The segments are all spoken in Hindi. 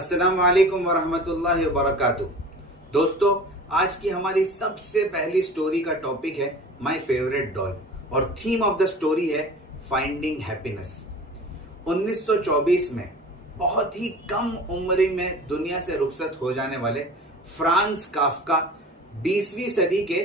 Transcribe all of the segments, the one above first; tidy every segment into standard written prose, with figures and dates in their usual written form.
अस्सलामु अलैकुम वरहमतुल्लाहि वबरकातुह। दोस्तों, आज की हमारी सबसे पहली स्टोरी का टॉपिक है माय फेवरेट डॉल और थीम ऑफ द स्टोरी है फाइंडिंग हैप्पीनेस। 1924 में बहुत ही कम उम्र में दुनिया से रुखसत हो जाने वाले फ्रांज काफ्का 20वीं सदी के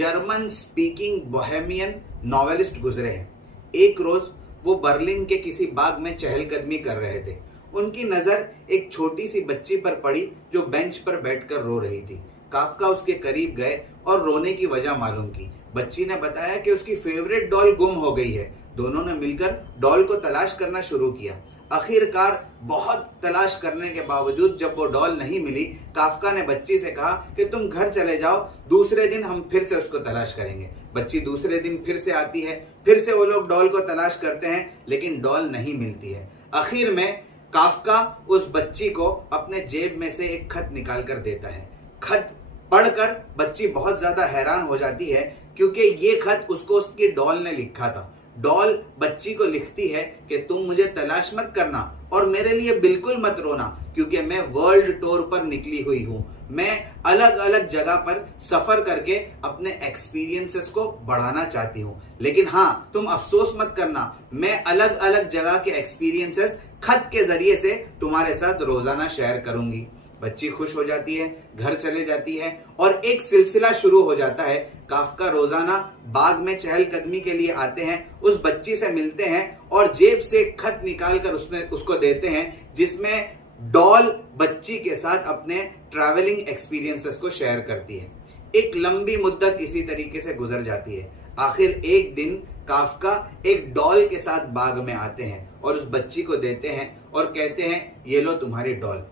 जर्मन स्पीकिंग बोहेमियन नॉवेलिस्ट गुजरे हैं। एक रोज वो बर्लिन के किसी बाग में चहलकदमी कर रहे थे। उनकी नजर एक छोटी सी बच्ची पर पड़ी जो बेंच पर बैठकर रो रही थी। काफ्का उसके करीब गए और रोने की वजह मालूम की। बच्ची ने बताया कि उसकी फेवरेट डॉल गुम हो गई है। दोनों ने मिलकर डॉल को तलाश करना शुरू किया। आखिरकार बहुत तलाश करने के बावजूद जब वो डॉल नहीं मिली, काफ्का ने बच्ची से कहा कि तुम घर चले जाओ, दूसरे दिन हम फिर से उसको तलाश करेंगे। बच्ची दूसरे दिन फिर से आती है, फिर से वो लोग डॉल को तलाश करते हैं, लेकिन डॉल नहीं मिलती है। आखिर में काफ्का उस बच्ची को अपने जेब में से एक खत निकाल कर देता है। खत पढ़कर बच्ची बहुत ज्यादा हैरान हो जाती है, क्योंकि ये खत उसको उसकी डॉल ने लिखा था। डॉल बच्ची को लिखती है कि तुम मुझे तलाश मत करना और मेरे लिए बिल्कुल मत रोना, क्योंकि मैं वर्ल्ड टूर पर निकली हुई हूं। मैं अलग अलग जगह पर सफर करके अपने एक्सपीरियंसेस को बढ़ाना चाहती हूं, लेकिन हाँ, तुम अफसोस मत करना, मैं अलग अलग जगह के एक्सपीरियंसेस खत के जरिए से तुम्हारे साथ रोजाना शेयर करूंगी। बच्ची खुश हो जाती है, घर चले जाती है और एक सिलसिला शुरू हो जाता है। काफ्का रोजाना बाग में चहलकदमी के लिए आते हैं, उस बच्ची से मिलते हैं और जेब से एक खत निकालकर उसमें उसको देते हैं, जिसमें डॉल बच्ची के साथ अपने ट्रैवलिंग एक्सपीरियंसेस को शेयर करती है। एक लंबी मुद्दत इसी तरीके से गुजर जाती है। आखिर एक दिन काफ्का एक डॉल के साथ बाग में आते हैं और उस बच्ची को देते हैं और कहते हैं, ये लो तुम्हारी डॉल।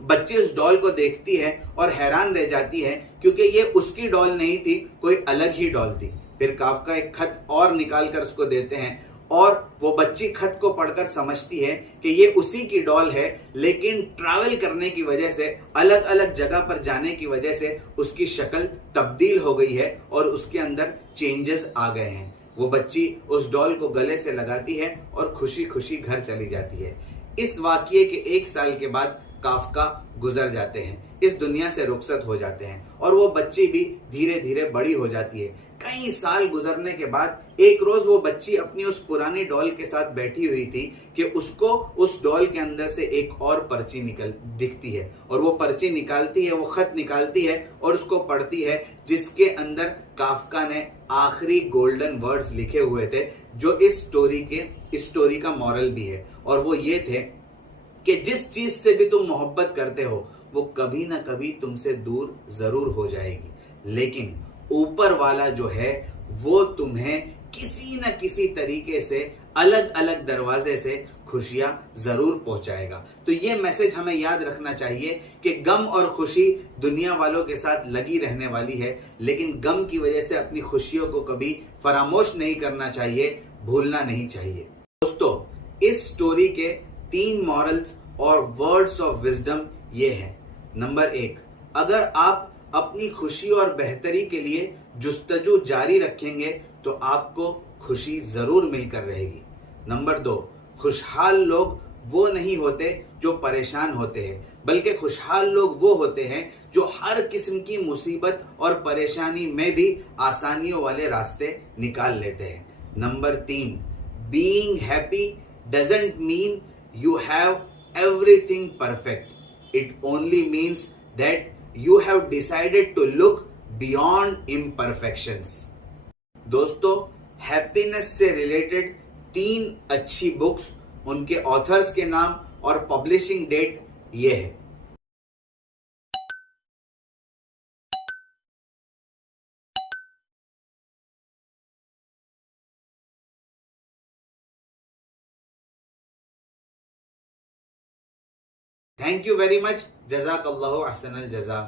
बच्ची उस डॉल को देखती है और हैरान रह जाती है, क्योंकि ये उसकी डॉल नहीं थी, कोई अलग ही डॉल थी। फिर काफ्का एक खत और निकाल कर उसको देते हैं और वो बच्ची खत को पढ़कर समझती है कि ये उसी की डॉल है, लेकिन ट्रैवल करने की वजह से, अलग अलग जगह पर जाने की वजह से उसकी शक्ल तब्दील हो गई है और उसके अंदर चेंजेस आ गए हैं। वो बच्ची उस डॉल को गले से लगाती है और खुशी खुशी घर चली जाती है। इस वाकये के 1 साल के बाद काफ्का गुजर जाते हैं, इस दुनिया से रुखसत हो जाते हैं और वो बच्ची भी धीरे धीरे बड़ी हो जाती है। कई साल गुजरने के बाद एक रोज वो बच्ची अपनी उस पुरानी डॉल के साथ बैठी हुई थी कि उसको उस डॉल के अंदर से एक और पर्ची दिखती है और वो पर्ची निकालती है, वो खत निकालती है और उसको पढ़ती है, जिसके अंदर काफ्का ने आखिरी गोल्डन वर्ड्स लिखे हुए थे, जो इस स्टोरी का मॉरल भी है। और वो ये थे कि जिस चीज से भी तुम मोहब्बत करते हो वो कभी ना कभी तुमसे दूर जरूर हो जाएगी, लेकिन ऊपर वाला जो है वो तुम्हें किसी न किसी तरीके से अलग अलग दरवाजे से खुशियां जरूर पहुंचाएगा। तो ये मैसेज हमें याद रखना चाहिए कि गम और खुशी दुनिया वालों के साथ लगी रहने वाली है, लेकिन गम की वजह से अपनी खुशियों को कभी फरामोश नहीं करना चाहिए, भूलना नहीं चाहिए। दोस्तों, इस स्टोरी के 3 मॉरल्स और वर्ड्स ऑफ विजडम ये हैं। नंबर 1, अगर आप अपनी खुशी और बेहतरी के लिए जुस्तजू जारी रखेंगे तो आपको खुशी जरूर मिलकर रहेगी। नंबर 2, खुशहाल लोग वो नहीं होते जो परेशान होते हैं, बल्कि खुशहाल लोग वो होते हैं जो हर किस्म की मुसीबत और परेशानी में भी आसानियों वाले रास्ते निकाल लेते हैं। Number 3, being happy doesn't mean you have everything perfect. It only means that you have decided to look beyond imperfections. दोस्तों, हैप्पीनेस से रिलेटेड 3 अच्छी बुक्स, उनके ऑथर्स के नाम और पब्लिशिंग डेट ये है। Thank you very much. जज़ाकल्लाहु अहसनल जज़ा।